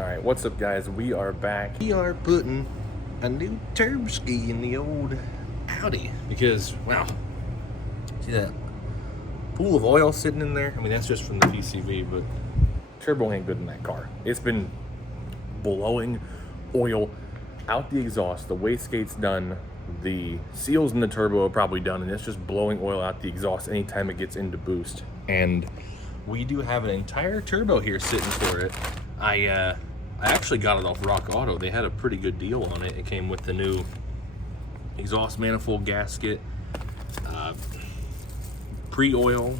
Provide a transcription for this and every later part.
All right, what's up, guys? We are back. We are putting a new turbo ski in the old Audi because, wow, see that pool of oil sitting in there? I mean, that's just from the PCV, but turbo ain't good in that car. It's been blowing oil out the exhaust. The wastegate's done. The seals in the turbo are probably done, and it's just blowing oil out the exhaust anytime it gets into boost. And we do have an entire turbo here sitting for it. I actually got it off Rock Auto. They had a pretty good deal on it. It came with the new exhaust manifold gasket, pre-oil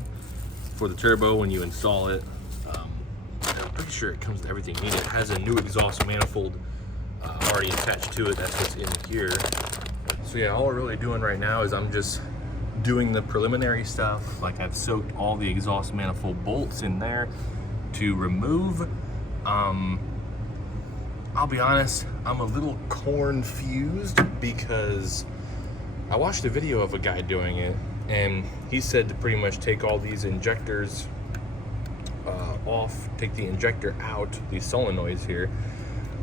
for the turbo when you install it. I'm pretty sure it comes with everything you need. It has a new exhaust manifold already attached to it. That's what's in here. So yeah, all we're really doing right now is I'm just doing the preliminary stuff. Like, I've soaked all the exhaust manifold bolts in there to remove. I'll be honest, I'm a little confused because I watched a video of a guy doing it, and he said to pretty much take all these injectors off, take the injector out, these solenoids here,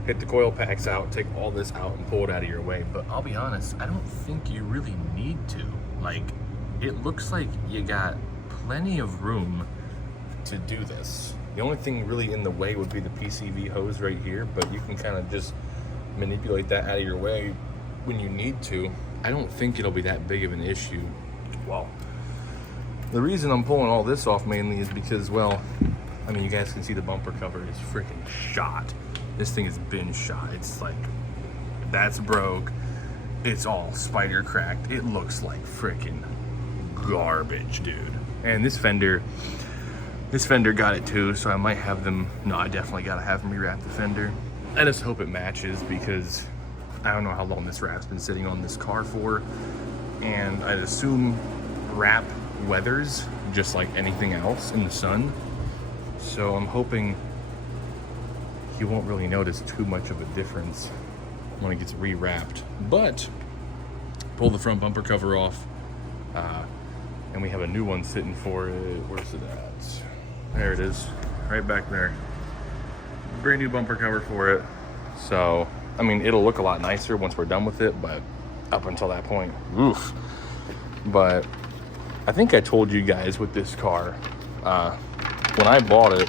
hit the coil packs out, take all this out and pull it out of your way. But I'll be honest, I don't think you really need to. Like, it looks like you got plenty of room to do this. The only thing really in the way would be the PCV hose right here, but you can kind of just manipulate that out of your way when you need to. I don't think it'll be that big of an issue. Well, the reason I'm pulling all this off mainly is because, well, I mean, you guys can see the bumper cover is freaking shot. This thing has been shot. It's like, that's broke. It's all spider cracked. It looks like freaking garbage, dude. And this fender got it too, so I might have them, no, I definitely gotta have them rewrap the fender. I just hope it matches because I don't know how long this wrap's been sitting on this car for, and I'd assume wrap weathers just like anything else in the sun. So I'm hoping you won't really notice too much of a difference when it gets rewrapped. But pull the front bumper cover off, and we have a new one sitting for it. Where's it at? There it is, right back there. Brand new bumper cover for it. So, I mean, it'll look a lot nicer once we're done with it, but up until that point, oof. But I think I told you guys with this car, when I bought it,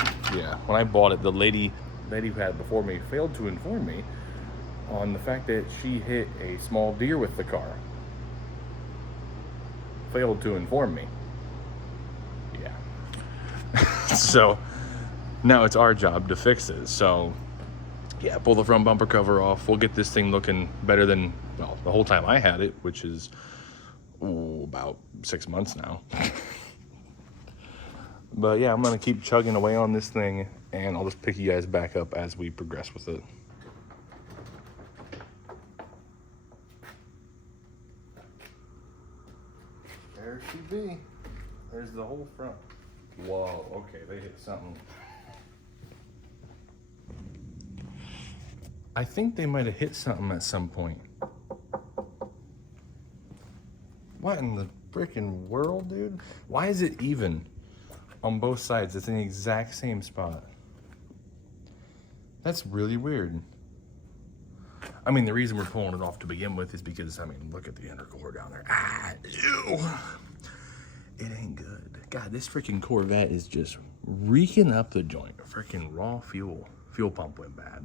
the lady who had it before me failed to inform me on the fact that she hit a small deer with the car. Failed to inform me. Yeah. So now it's our job to fix it. So yeah, pull the front bumper cover off. We'll get this thing looking better than, well, the whole time I had it, which is about 6 months now. But yeah, I'm gonna keep chugging away on this thing, and I'll just pick you guys back up as we progress with it. There she be. There's the whole front. Whoa, okay, they hit something. I think they might have hit something at some point. What in the freaking world, dude? Why is it even on both sides? It's in the exact same spot. That's really weird. I mean, the reason we're pulling it off to begin with is because, I mean, look at the intercooler down there. Ah, ew. It ain't good. God, this freaking Corvette is just reeking up the joint. Freaking raw fuel. Fuel pump went bad.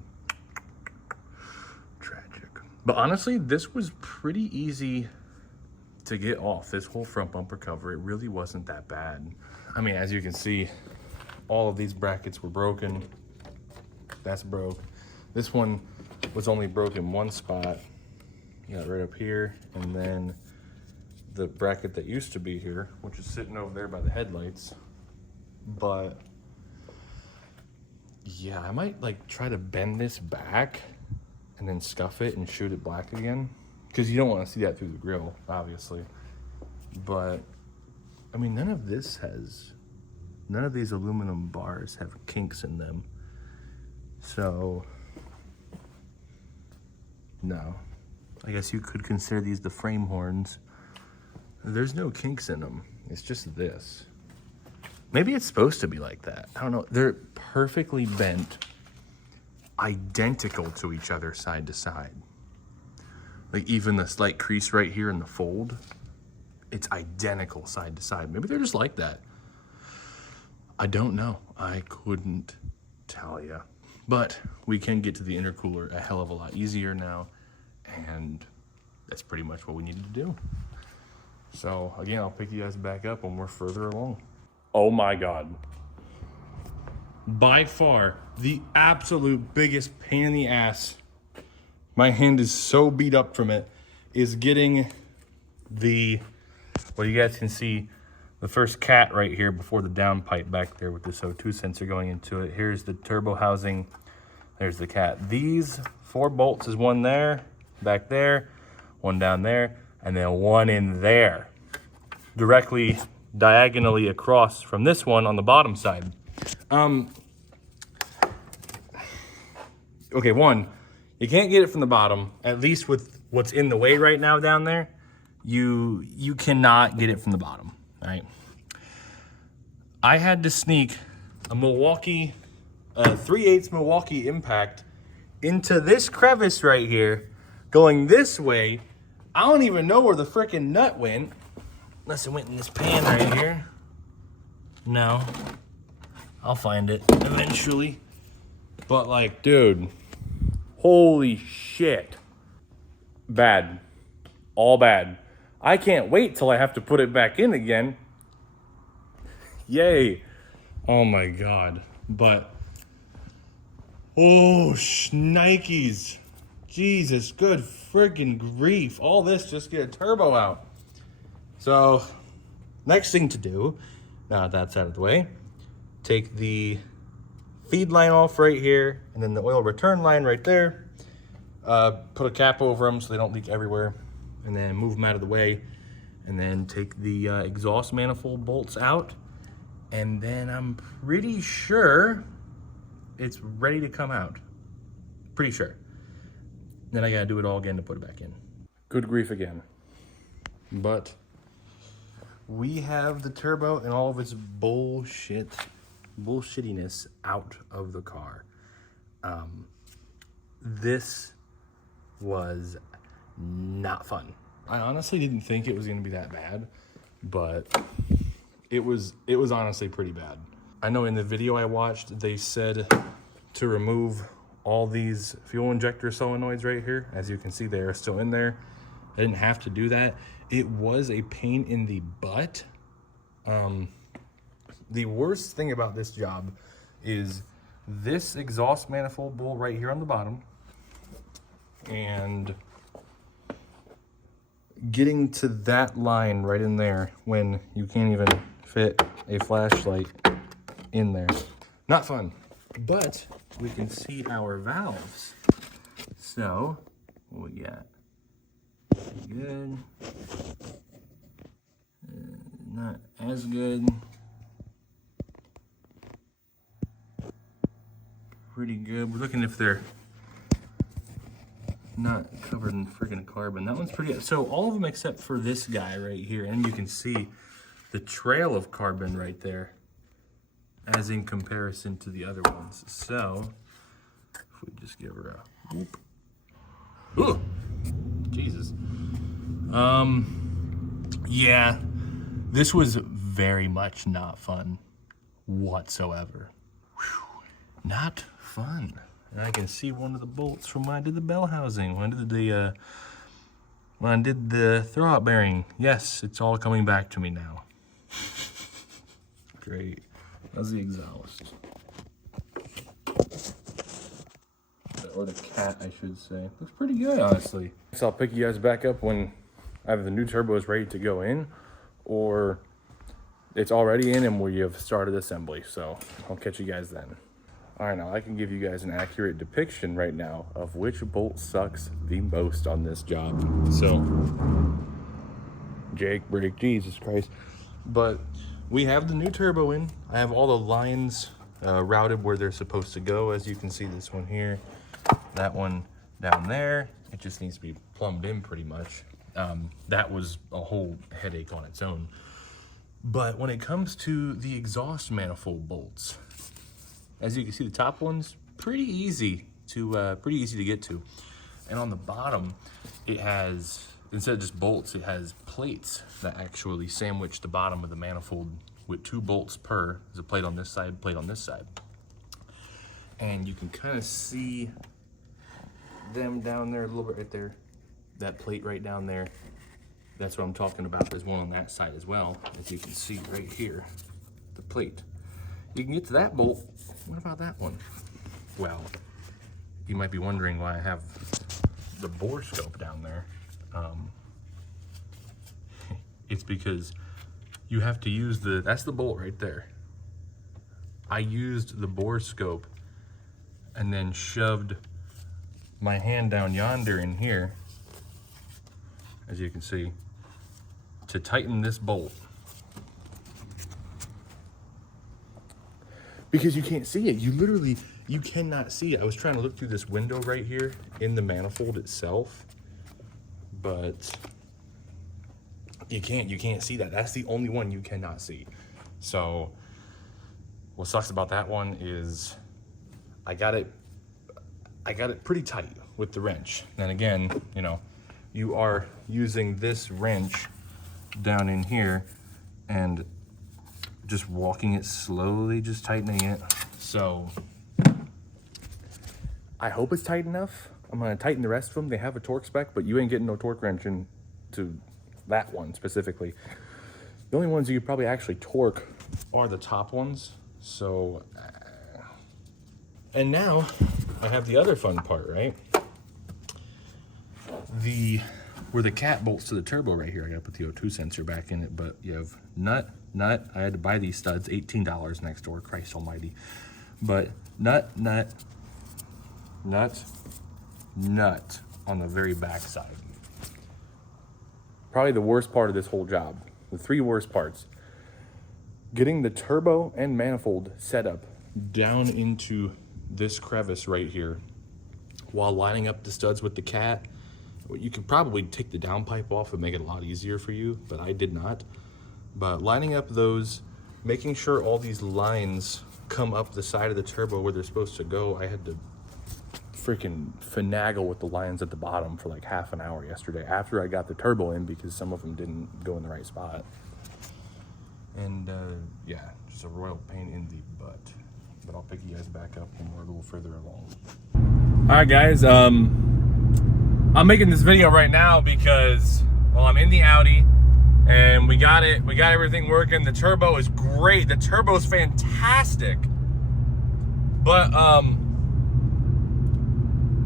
Tragic. But honestly, this was pretty easy to get off. This whole front bumper cover, it really wasn't that bad. I mean, as you can see, all of these brackets were broken. That's broke. This one was only broken one spot. You got right up here, and then the bracket that used to be here, which is sitting over there by the headlights. But yeah, I might like try to bend this back and then scuff it and shoot it black again, because you don't want to see that through the grill, obviously. But I mean, none of these aluminum bars have kinks in them. So no, I guess you could consider these the frame horns. There's no kinks in them. It's just this. Maybe it's supposed to be like that. I don't know. They're perfectly bent identical to each other side to side. Like even the slight crease right here in the fold, it's identical side to side. Maybe they're just like that. I don't know. I couldn't tell you. But we can get to the intercooler a hell of a lot easier now, and that's pretty much what we needed to do. So again, I'll pick you guys back up when we're further along. Oh my God. By far, the absolute biggest pain in the ass, my hand is so beat up from it, is getting the, well, you guys can see the first cat right here before the downpipe back there with this O2 sensor going into it. Here's the turbo housing. There's the cat. These 4 bolts is one there, back there, one down there, and then one in there, directly diagonally across from this one on the bottom side. Okay, one, you can't get it from the bottom, at least with what's in the way right now down there. You cannot get it from the bottom, right? I had to sneak a Milwaukee, 3/8 Milwaukee impact into this crevice right here, going this way. I don't even know where the frickin' nut went, unless it went in this pan right here. No, I'll find it eventually. But like, dude, holy shit. Bad, all bad. I can't wait till I have to put it back in again. Yay. Oh my God. But, oh, shnikes. Jesus, good friggin' grief. All this just get a turbo out. So, next thing to do, now that that's out of the way, take the feed line off right here, and then the oil return line right there. Put a cap over them so they don't leak everywhere, and then move them out of the way, and then take the exhaust manifold bolts out, and then I'm pretty sure it's ready to come out. Pretty sure. Then I gotta do it all again to put it back in. Good grief again. But we have the turbo and all of its bullshittiness out of the car. This was not fun. I honestly didn't think it was gonna be that bad, but it was honestly pretty bad. I know in the video I watched, they said to remove all these fuel injector solenoids right here. As you can see, they are still in there. I didn't have to do that. It was a pain in the butt. The worst thing about this job is this exhaust manifold bolt right here on the bottom, and getting to that line right in there when you can't even fit a flashlight in there. Not fun, but we can see our valves. So, what we got? Good. Not as good. Pretty good. We're looking if they're not covered in friggin' carbon. That one's pretty good. So all of them except for this guy right here, and you can see the trail of carbon right there as in comparison to the other ones. So if we just give her a whoop. Ooh, Jesus. Yeah, this was very much not fun whatsoever. Whew, not fun. And I can see one of the bolts from when I did the bell housing, when I did the throwout bearing. Yes, it's all coming back to me now. Great. That's the exhaust. Or the cat, I should say. Looks pretty good, honestly. So I'll pick you guys back up when either the new turbo is ready to go in, or it's already in and we have started assembly. So I'll catch you guys then. All right, now I can give you guys an accurate depiction right now of which bolt sucks the most on this job. So, Jake, break, Jesus Christ. But we have the new turbo in. I have all the lines routed where they're supposed to go. As you can see, this one here, that one down there. It just needs to be plumbed in pretty much. That was a whole headache on its own. But when it comes to the exhaust manifold bolts, as you can see, the top one's pretty easy. to pretty easy to get to. And on the bottom, it has, instead of just bolts, it has plates that actually sandwich the bottom of the manifold with 2 bolts per. There's a plate on this side, plate on this side. And you can kind of see them down there a little bit right there. That plate right down there. That's what I'm talking about. There's one on that side as well, as you can see right here, the plate. You can get to that bolt. What about that one? Well, you might be wondering why I have the bore scope down there. It's because you have to use that's the bolt right there. I used the bore scope and then shoved my hand down yonder in here, as you can see, to tighten this bolt. Because you can't see it. You cannot see it. I was trying to look through this window right here in the manifold itself, but you can't see that. That's the only one you cannot see. So what sucks about that one is I got it pretty tight with the wrench. And again, you know, you are using this wrench down in here and just walking it slowly, just tightening it. So I hope it's tight enough. I'm gonna tighten the rest of them. They have a torque spec, but you ain't getting no torque wrench into that one specifically. The only ones you could probably actually torque are the top ones. So, and now I have the other fun part, right? Where the cat bolts to the turbo right here. I gotta put the O2 sensor back in it, but you have nut. I had to buy these studs, $18 next door, Christ almighty. But nut on the very back side. Probably the worst part of this whole job. The 3 worst parts. Getting the turbo and manifold set up down into this crevice right here while lining up the studs with the cat. You could probably take the downpipe off and make it a lot easier for you, but I did not. But lining up those, making sure all these lines come up the side of the turbo where they're supposed to go. I had to freaking finagle with the lines at the bottom for like half an hour yesterday after I got the turbo in, because some of them didn't go in the right spot. And yeah, just a royal pain in the butt. But I'll pick you guys back up when we're a little further along. All right, guys. I'm making this video right now because, well, I'm in the Audi and we got everything working. The turbo is great. The turbo is fantastic. But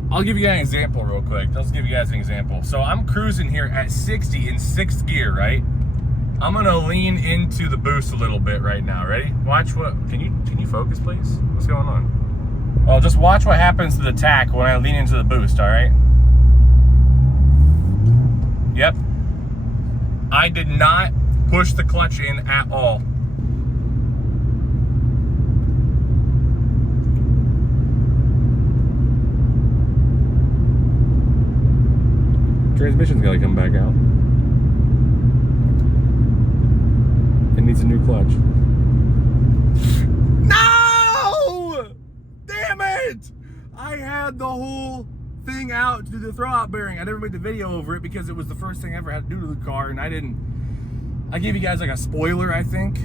I'll give you guys an example real quick. Let's give you guys an example. So I'm cruising here at 60 in 6th gear, right? I'm gonna lean into the boost a little bit right now. Ready? Watch what, can you focus, please? What's going on? Well, just watch what happens to the tach when I lean into the boost, all right? Yep. I did not push the clutch in at all. Transmission's gotta come back out. It needs a new clutch. No! Damn it! I had the whole thing out to do the throwout bearing. I never made the video over it because it was the first thing I ever had to do to the car, and I gave you guys like a spoiler, I think,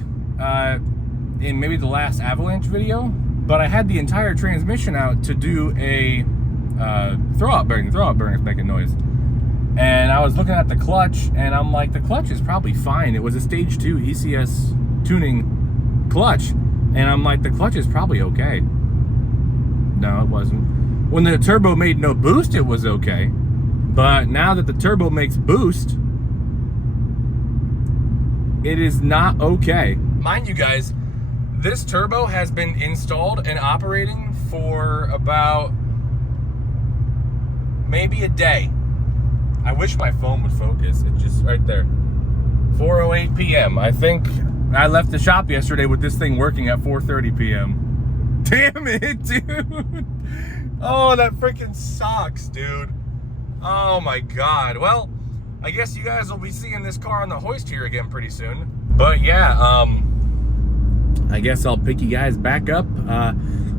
in maybe the last Avalanche video, but I had the entire transmission out to do a throwout bearing. The throwout bearing is making noise. And I was looking at the clutch, and I'm like, the clutch is probably fine. It was a stage 2 ECS tuning clutch. And I'm like, the clutch is probably okay. No, it wasn't. When the turbo made no boost, it was okay. But now that the turbo makes boost, it is not okay. Mind you guys, this turbo has been installed and operating for about maybe a day. I wish my phone would focus. It's just right there. 4:08 p.m. I think I left the shop yesterday with this thing working at 4:30 p.m. Damn it, dude. Oh, that freaking sucks, dude. Oh my God. Well, I guess you guys will be seeing this car on the hoist here again pretty soon. But yeah, I guess I'll pick you guys back up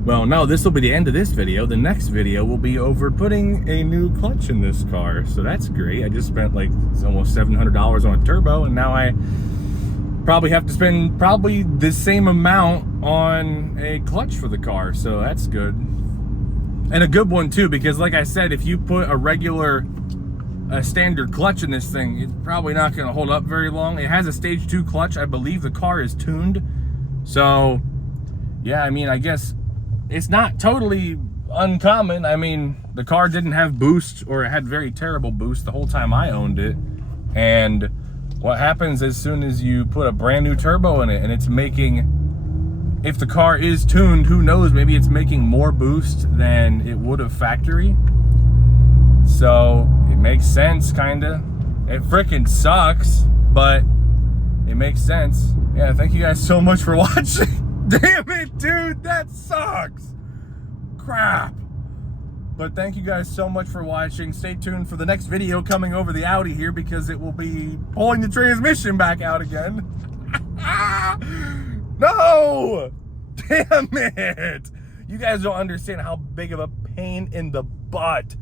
Well, no, this will be the end of this video. The next video will be over putting a new clutch in this car. So that's great. I just spent like almost $700 on a turbo, and now I probably have to spend probably the same amount on a clutch for the car. So that's good. And a good one too, because like I said, if you put a standard clutch in this thing, it's probably not going to hold up very long. It has a stage 2 clutch. I believe the car is tuned. So yeah, I mean, I guess it's not totally uncommon. I mean, the car didn't have boost, or it had very terrible boost the whole time I owned it. And what happens as soon as you put a brand new turbo in it and it's making, if the car is tuned, who knows, maybe it's making more boost than it would have factory. So it makes sense, kinda. It freaking sucks, but it makes sense. Yeah, thank you guys so much for watching. Damn it, dude, that sucks. Crap. But thank you guys so much for watching. Stay tuned for the next video coming over the Audi here, because it will be pulling the transmission back out again. No! Damn it! You guys don't understand how big of a pain in the butt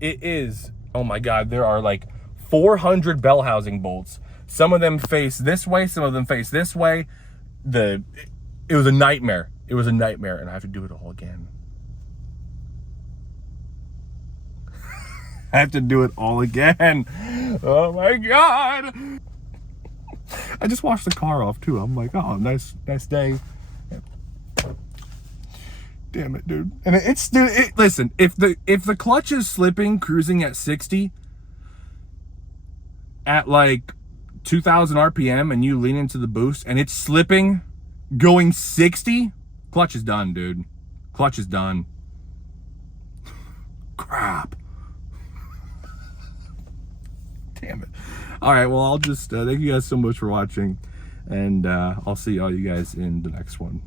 it is. Oh my God, there are like 400 bell housing bolts. Some of them face this way, some of them face this way. It was a nightmare. It was a nightmare, and I have to do it all again. I have to do it all again. Oh my God. I just washed the car off too. I'm like, oh, nice day. Damn it, dude. And listen, if the clutch is slipping, cruising at 60 at like 2,000 RPM, and you lean into the boost and it's slipping going 60, clutch is done, dude. Clutch is done. Crap. Damn it. All right, well, I'll just thank you guys so much for watching, and I'll see all you guys in the next one.